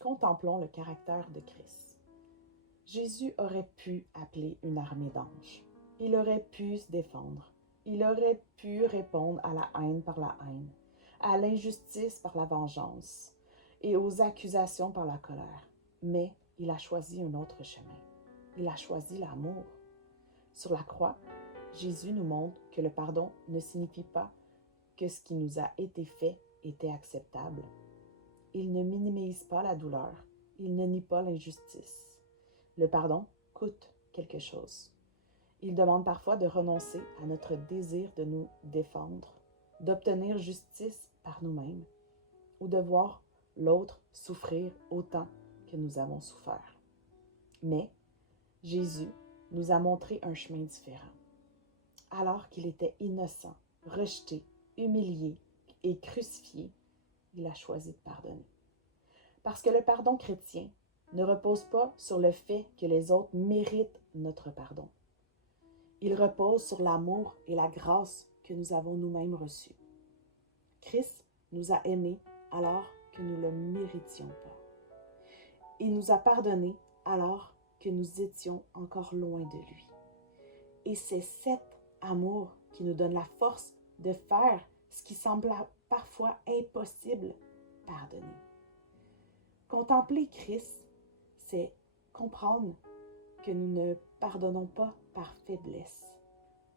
Contemplons le caractère de Christ. Jésus aurait pu appeler une armée d'anges. Il aurait pu se défendre. Il aurait pu répondre à la haine par la haine, à l'injustice par la vengeance et aux accusations par la colère. Mais il a choisi un autre chemin. Il a choisi l'amour. Sur la croix, Jésus nous montre que le pardon ne signifie pas que ce qui nous a été fait était acceptable. Il ne minimise pas la douleur. Il ne nie pas l'injustice. Le pardon coûte quelque chose. Il demande parfois de renoncer à notre désir de nous défendre, d'obtenir justice par nous-mêmes ou de voir l'autre souffrir autant que nous avons souffert. Mais Jésus nous a montré un chemin différent. Alors qu'il était innocent, rejeté, humilié et crucifié, il a choisi de pardonner. Parce que le pardon chrétien ne repose pas sur le fait que les autres méritent notre pardon. Il repose sur l'amour et la grâce que nous avons nous-mêmes reçus. Christ nous a aimés alors que nous ne le méritions pas. Il nous a pardonnés alors que nous étions encore loin de lui. Et c'est cet amour qui nous donne la force de faire ce qui semble parfois impossible, pardonner. Contempler Christ, c'est comprendre que nous ne pardonnons pas par faiblesse.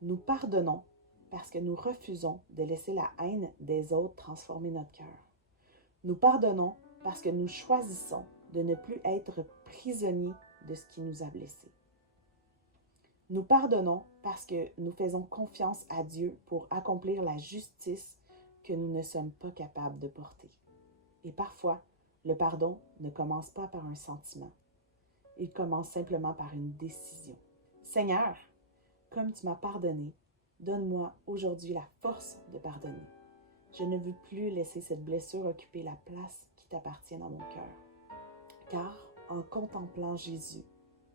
Nous pardonnons parce que nous refusons de laisser la haine des autres transformer notre cœur. Nous pardonnons parce que nous choisissons de ne plus être prisonniers de ce qui nous a blessés. Nous pardonnons parce que nous faisons confiance à Dieu pour accomplir la justice que nous ne sommes pas capables de porter. Et parfois, le pardon ne commence pas par un sentiment. Il commence simplement par une décision. Seigneur, comme tu m'as pardonné, donne-moi aujourd'hui la force de pardonner. Je ne veux plus laisser cette blessure occuper la place qui t'appartient dans mon cœur. Car en contemplant Jésus,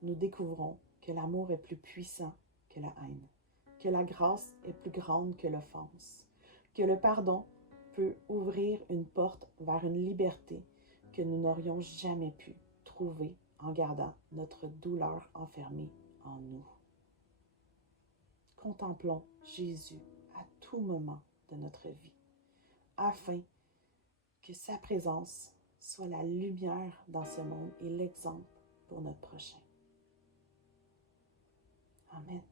nous découvrons que l'amour est plus puissant que la haine, que la grâce est plus grande que l'offense, que le pardon peut ouvrir une porte vers une liberté que nous n'aurions jamais pu trouver en gardant notre douleur enfermée en nous. Contemplons Jésus à tout moment de notre vie, afin que sa présence soit la lumière dans ce monde et l'exemple pour notre prochain. Amen.